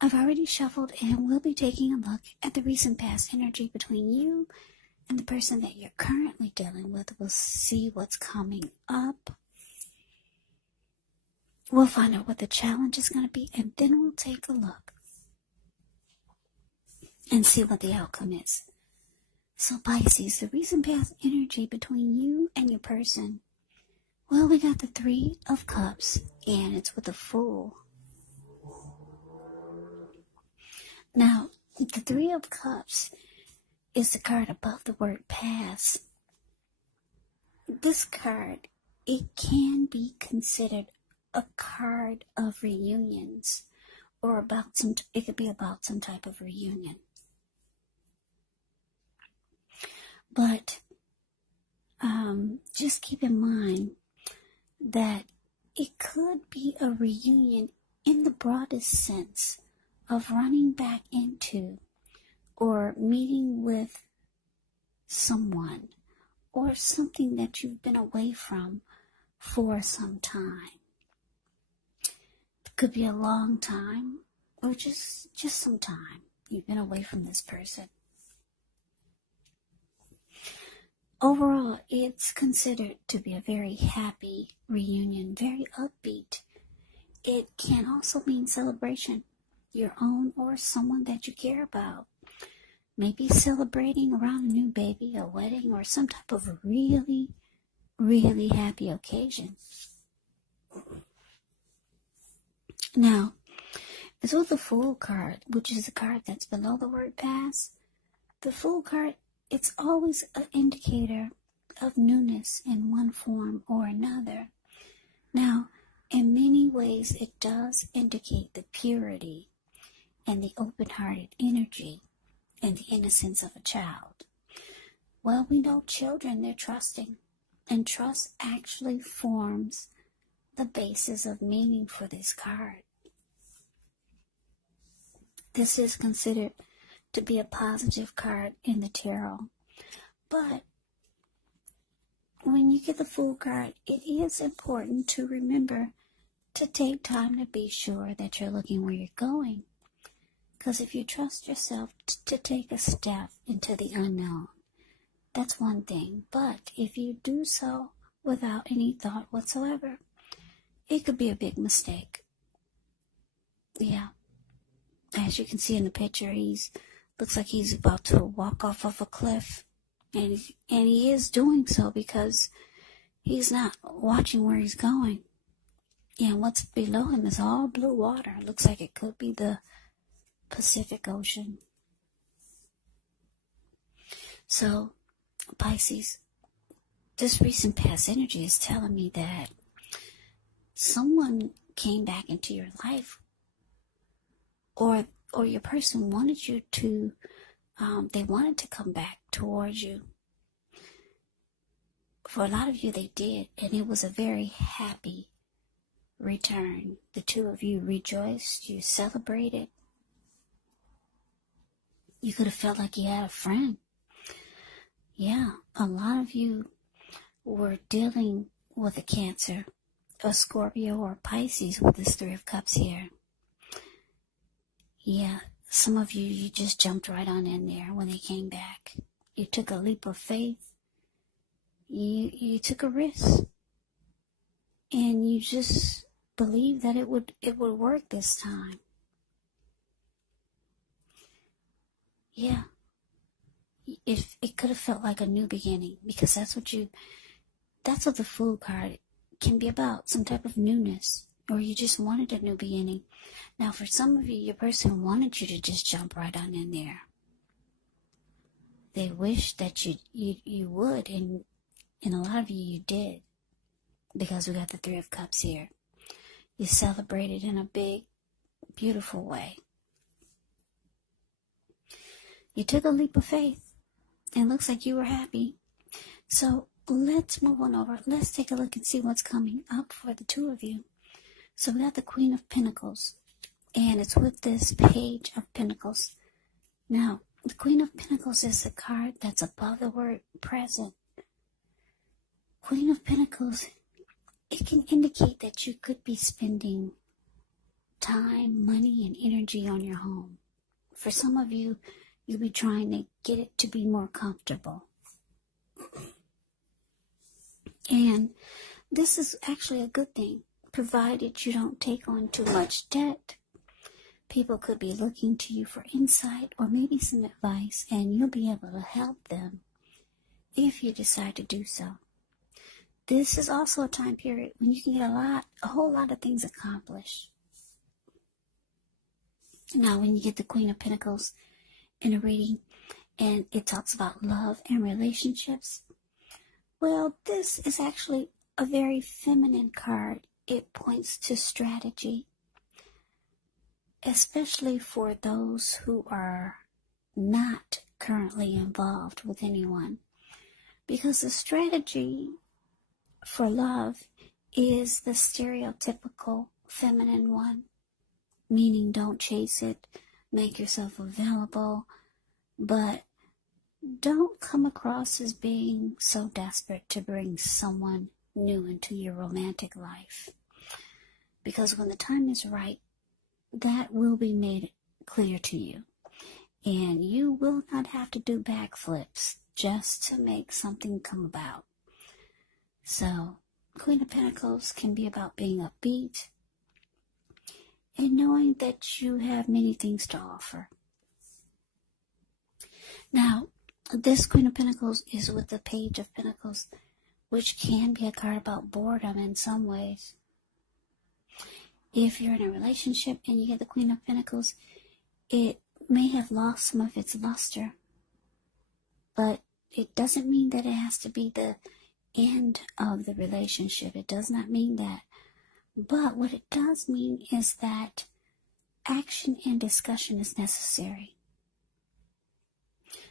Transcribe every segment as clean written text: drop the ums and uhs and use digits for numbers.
I've already shuffled and we'll be taking a look at the recent past energy between you and the person that you're currently dealing with. We'll see what's coming up. We'll find out what the challenge is going to be, and then we'll take a look and see what the outcome is. So Pisces, the recent past energy between you and your person. Well, we got the Three of Cups, and it's with the Fool. Now, the Three of Cups is the card above the word past. This card, it can be considered a card of reunions, or it could be about some type of reunion. But just keep in mind that it could be a reunion in the broadest sense of running back into or meeting with someone or something that you've been away from for some time. It could be a long time or just some time you've been away from this person. Overall, it's considered to be a very happy reunion, very upbeat. It can also mean celebration, your own or someone that you care about. Maybe celebrating around a new baby, a wedding, or some type of really, really happy occasion. Now, it's with the Fool card, which is the card that's below the word past. The Fool card, it's always an indicator of newness in one form or another. Now, in many ways, it does indicate the purity and the open-hearted energy and the innocence of a child. Well, we know children, they're trusting, and trust actually forms the basis of meaning for this card. This is considered to be a positive card in the tarot. But when you get the Fool card, it is important to remember to take time to be sure that you're looking where you're going. Because if you trust yourself to take a step into the unknown, that's one thing. But if you do so without any thought whatsoever, it could be a big mistake. Yeah. As you can see in the picture, looks like he's about to walk off of a cliff. And he is doing so because he's not watching where he's going. Yeah, and what's below him is all blue water. It looks like it could be the Pacific Ocean. So, Pisces, this recent past energy is telling me that someone came back into your life, or your person wanted you to, they wanted to come back towards you. For a lot of you, they did, and it was a very happy return. The two of you rejoiced, you celebrated. You could have felt like you had a friend. Yeah, a lot of you were dealing with a Cancer, a Scorpio, or Pisces with this Three of Cups here. Yeah, some of you just jumped right on in there when they came back. You took a leap of faith. You took a risk. And you just believed that it would work this time. Yeah. If it could have felt like a new beginning, because that's what the Fool card can be about, some type of newness, or you just wanted a new beginning. Now, for some of you, your person wanted you to just jump right on in there. They wished that you would, and a lot of you did, because we got the Three of Cups here. You celebrated in a big, beautiful way. You took a leap of faith. It looks like you were happy. So let's move on over. Let's take a look and see what's coming up for the two of you. So we got the Queen of Pentacles, and it's with this Page of Pentacles. Now, the Queen of Pentacles is the card that's above the word present. Queen of Pentacles, it can indicate that you could be spending time, money, and energy on your home. For some of you, you'll be trying to get it to be more comfortable. And this is actually a good thing, provided you don't take on too much debt. People could be looking to you for insight or maybe some advice, and you'll be able to help them if you decide to do so. This is also a time period when you can get a whole lot of things accomplished. Now, when you get the Queen of Pentacles in a reading, and it talks about love and relationships, well, this is actually a very feminine card. It points to strategy, especially for those who are not currently involved with anyone. Because the strategy for love is the stereotypical feminine one, meaning don't chase it, make yourself available, but don't come across as being so desperate to bring someone new into your romantic life. Because when the time is right, that will be made clear to you. And you will not have to do backflips just to make something come about. So, Queen of Pentacles can be about being upbeat and knowing that you have many things to offer. Now, this Queen of Pentacles is with the Page of Pentacles, which can be a card about boredom in some ways. If you're in a relationship and you get the Queen of Pentacles, it may have lost some of its luster, but it doesn't mean that it has to be the end of the relationship. It does not mean that. But what it does mean is that action and discussion is necessary.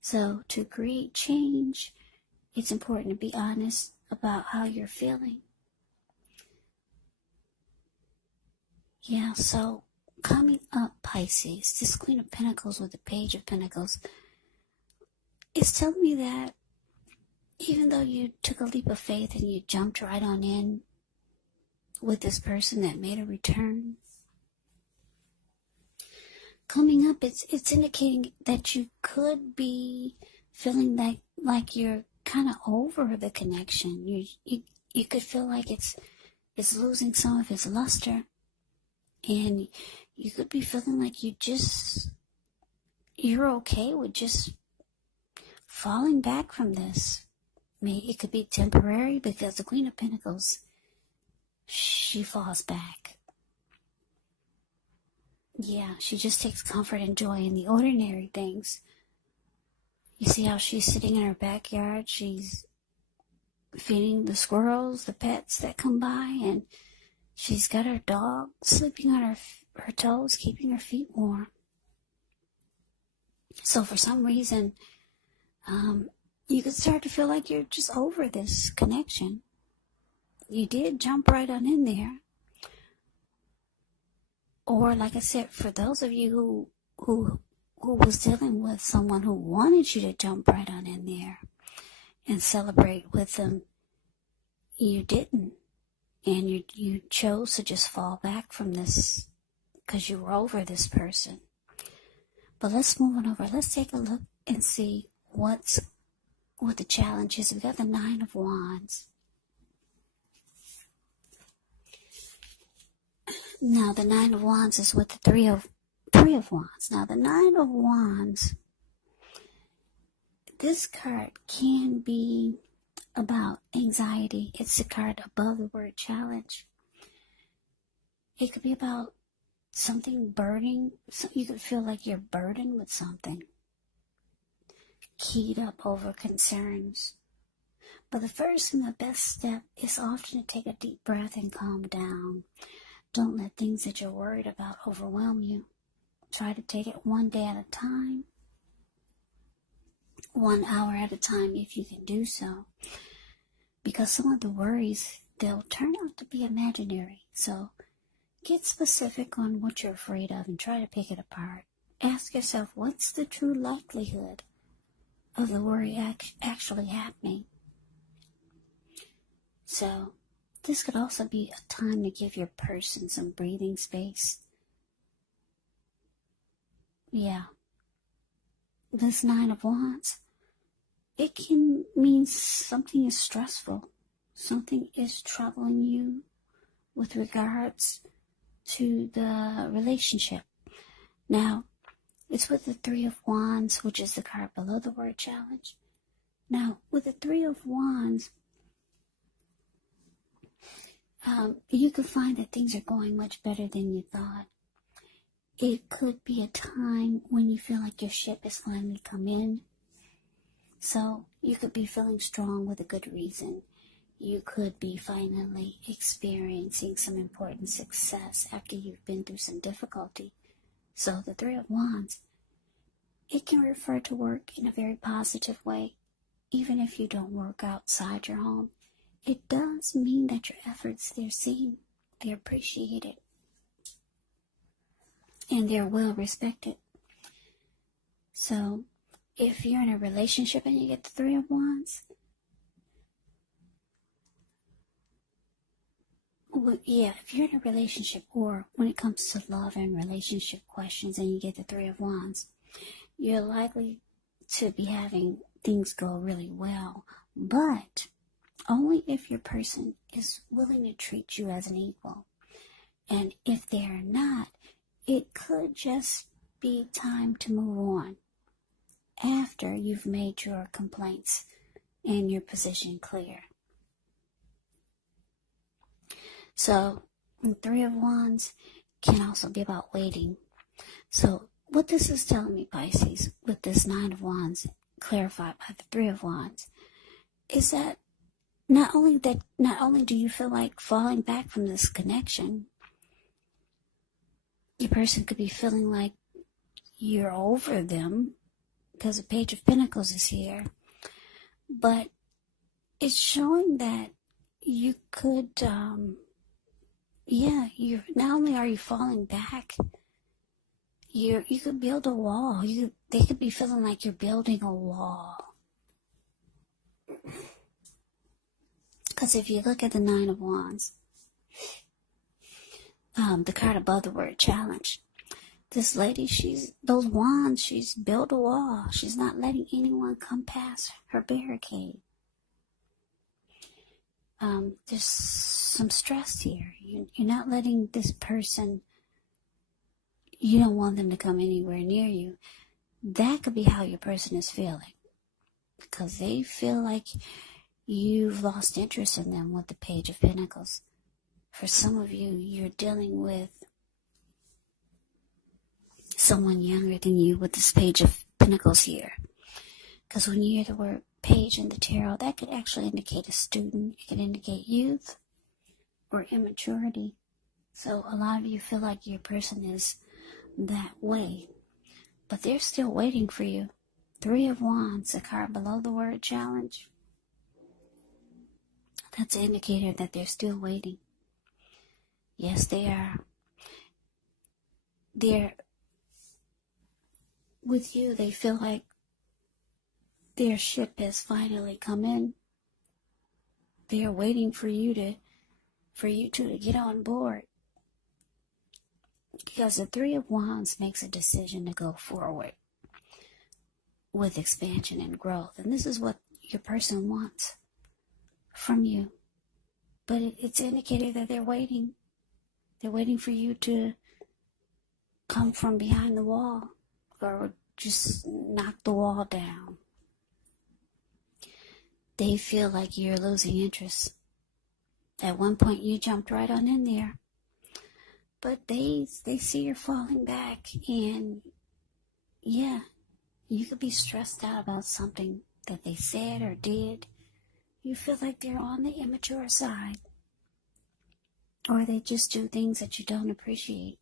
So to create change, it's important to be honest about how you're feeling. Yeah, so coming up, Pisces, this Queen of Pentacles with the Page of Pentacles, is telling me that even though you took a leap of faith and you jumped right on in with this person that made a return, coming up, it's indicating that you could be feeling like you're kind of over the connection. You could feel like it's losing some of its luster, and you could be feeling like you're okay with just falling back from this. It could be temporary, because the Queen of Pentacles, she falls back. Yeah, she just takes comfort and joy in the ordinary things. You see how she's sitting in her backyard, she's feeding the squirrels, the pets that come by, and she's got her dog sleeping on her toes, keeping her feet warm. So for some reason, you could start to feel like you're just over this connection. You did jump right on in there. Or, like I said, for those of you who was dealing with someone who wanted you to jump right on in there and celebrate with them, you didn't. And you chose to just fall back from this because you were over this person. But let's move on over. Let's take a look and see what the challenge is. We've got the Nine of Wands. Now, the Nine of Wands is with the Three of Wands. Now, the Nine of Wands, this card can be about anxiety. It's the card above the word challenge. It could be about something burning. You could feel like you're burdened with something, keyed up over concerns. But the first and the best step is often to take a deep breath and calm down. Don't let things that you're worried about overwhelm you. Try to take it one day at a time, 1 hour at a time if you can do so. Because some of the worries, they'll turn out to be imaginary. So get specific on what you're afraid of and try to pick it apart. Ask yourself, what's the true likelihood of the worry actually happening? So this could also be a time to give your person some breathing space Yeah. This Nine of Wands, it can mean something is stressful. Something is troubling you with regards to the relationship. Now, it's with the Three of Wands, which is the card below the word challenge. Now, with the Three of Wands, you can find that things are going much better than you thought. It could be a time when you feel like your ship has finally come in. So you could be feeling strong with a good reason. You could be finally experiencing some important success after you've been through some difficulty. So the Three of Wands, it can refer to work in a very positive way. Even if you don't work outside your home, it does mean that your efforts, they're seen, they're appreciated, and they're well respected. So if you're in a relationship and you get the Three of Wands, well, yeah, if you're in a relationship, or when it comes to love and relationship questions and you get the Three of Wands, you're likely to be having things go really well, but only if your person is willing to treat you as an equal. And if they're not, it could just be time to move on after you've made your complaints and your position clear. So, the Three of Wands can also be about waiting. So, what this is telling me, Pisces, with this Nine of Wands clarified by the Three of Wands, is that not only do you feel like falling back from this connection, your person could be feeling like you're over them because the Page of Pentacles is here, but it's showing that you could, you're not only are you falling back, you could build a wall. They could be feeling like you're building a wall. Because if you look at the Nine of Wands, the card above the word challenge, this lady, she's built a wall. She's not letting anyone come past her barricade. There's some stress here. You're not letting this person, you don't want them to come anywhere near you. That could be how your person is feeling, because they feel like you've lost interest in them with the Page of Pentacles. For some of you, you're dealing with someone younger than you with this Page of Pentacles here. Because when you hear the word page in the tarot, that could actually indicate a student. It could indicate youth or immaturity. So a lot of you feel like your person is that way. But they're still waiting for you. Three of Wands, the card below the word challenge. That's an indicator that they're still waiting. Yes, they are. They're with you. They feel like their ship has finally come in. They are waiting for you to get on board. Because the Three of Wands makes a decision to go forward with expansion and growth. And this is what your person wants from you. But it's indicating that they're waiting. They're waiting for you to come from behind the wall or just knock the wall down. They feel like you're losing interest. At one point you jumped right on in there. But they see you're falling back, and yeah, you could be stressed out about something that they said or did. You feel like they're on the immature side, or they just do things that you don't appreciate.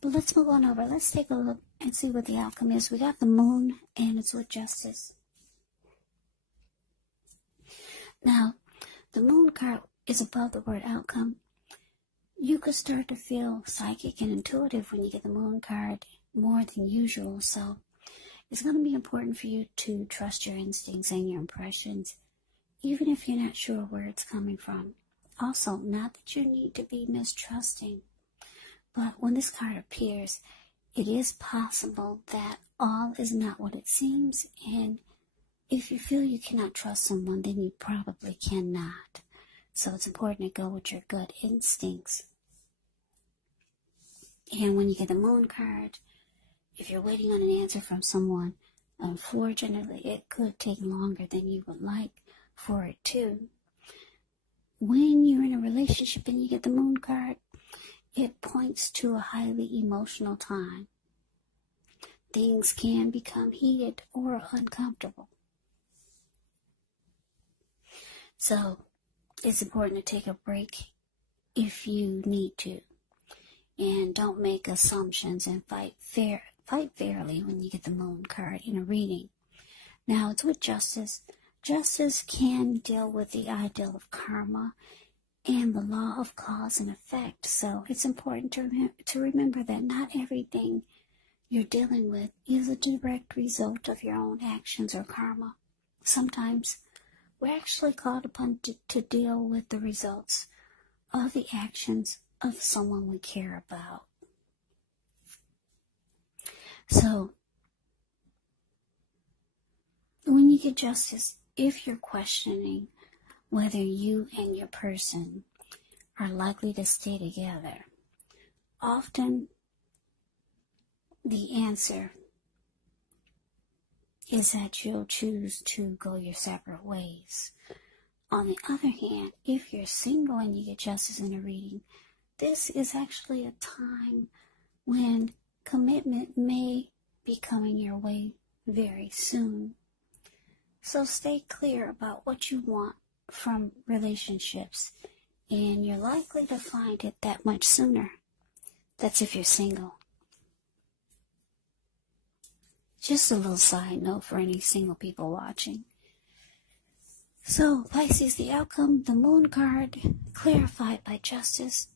But let's move on over. Let's take a look and see what the outcome is. We got the Moon, and it's with Justice. Now, the Moon card is above the word outcome. You could start to feel psychic and intuitive when you get the Moon card more than usual. So it's going to be important for you to trust your instincts and your impressions, even if you're not sure where it's coming from. Also, not that you need to be mistrusting, but when this card appears, it is possible that all is not what it seems, and if you feel you cannot trust someone, then you probably cannot. So it's important to go with your gut instincts. And when you get the Moon card, if you're waiting on an answer from someone, unfortunately, it could take longer than you would like for it to. When you're in a relationship and you get the Moon card, it points to a highly emotional time. Things can become heated or uncomfortable. So it's important to take a break if you need to. And don't make assumptions and fight fairly when you get the Moon card in a reading. Now it's with Justice. Justice can deal with the ideal of karma and the law of cause and effect. So it's important to remember that not everything you're dealing with is a direct result of your own actions or karma. Sometimes we're actually called upon to deal with the results of the actions of someone we care about. So, when you get Justice, if you're questioning whether you and your person are likely to stay together, often the answer is that you'll choose to go your separate ways. On the other hand, if you're single and you get Justice in a reading, this is actually a time when commitment may be coming your way very soon. So stay clear about what you want from relationships, and you're likely to find it that much sooner. That's if you're single. Just a little side note for any single people watching. So, Pisces, the outcome, the Moon card, clarified by Justice.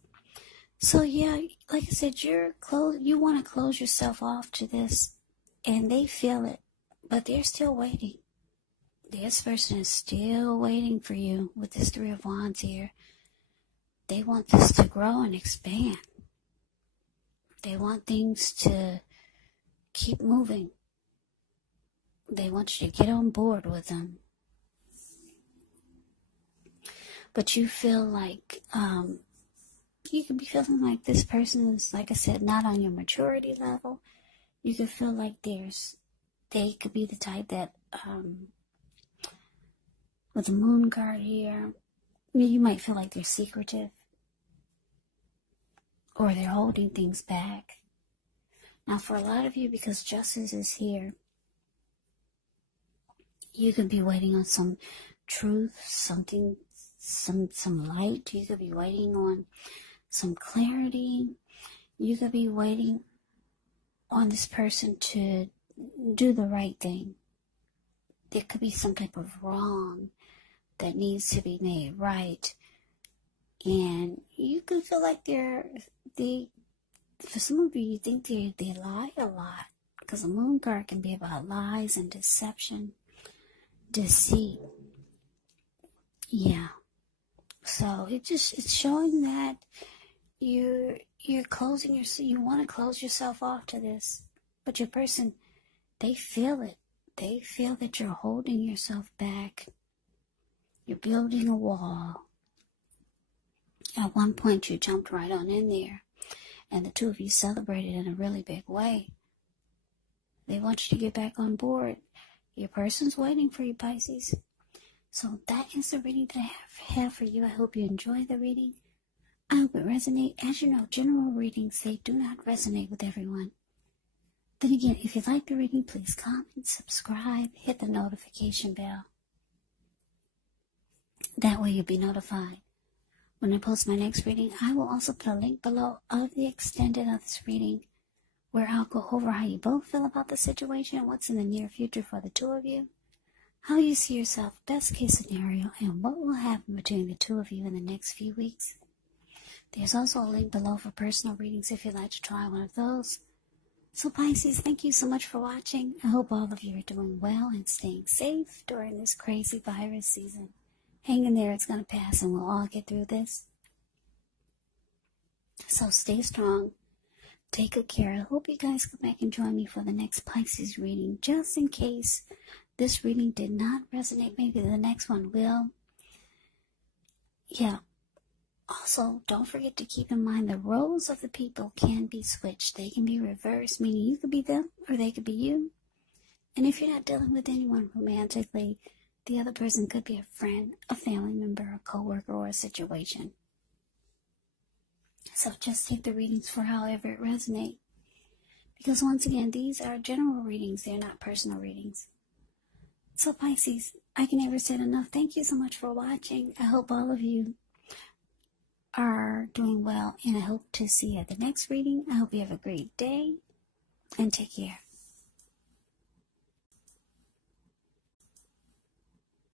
So yeah, like I said, you want to close yourself off to this, and they feel it, but they're still waiting. This person is still waiting for you with this Three of Wands here. They want this to grow and expand. They want things to keep moving. They want you to get on board with them. But you feel like, you could be feeling like this person is, like I said, not on your maturity level. You could feel like they could be the type that, with the Moon card here, you might feel like they're secretive. Or they're holding things back. Now for a lot of you, because Justice is here, you could be waiting on some truth, something, some light. You could be waiting on some clarity. You could be waiting on this person to do the right thing. There could be some type of wrong that needs to be made right. And you could feel like for some of you think they lie a lot. Because the Moon card can be about lies and deception, deceit. Yeah. So it's showing that you're closing you want to close yourself off to this, but your person, they feel it. They feel that you're holding yourself back. You're building a wall. At one point, you jumped right on in there, and the two of you celebrated in a really big way. They want you to get back on board. Your person's waiting for you, Pisces. So that is the reading that I have for you. I hope you enjoy the reading. I hope it resonates. As you know, general readings, they do not resonate with everyone. Then again, if you like the reading, please comment, subscribe, hit the notification bell. That way you'll be notified when I post my next reading. I will also put a link below of the extended of this reading, where I'll go over how you both feel about the situation, what's in the near future for the two of you, how you see yourself, best case scenario, and what will happen between the two of you in the next few weeks. There's also a link below for personal readings if you'd like to try one of those. So Pisces, thank you so much for watching. I hope all of you are doing well and staying safe during this crazy virus season. Hang in there, it's going to pass and we'll all get through this. So stay strong, Take good care. I hope you guys come back and join me for the next Pisces reading. Just in case this reading did not resonate, maybe the next one will. Yeah. Also, don't forget to keep in mind the roles of the people can be switched. They can be reversed, meaning you could be them or they could be you. And if you're not dealing with anyone romantically, the other person could be a friend, a family member, a coworker, or a situation. So just take the readings for however it resonates. Because once again, these are general readings. They're not personal readings. So Pisces, I can never say it enough. Thank you so much for watching. I hope all of you are doing well. And I hope to see you at the next reading. I hope you have a great day. And take care.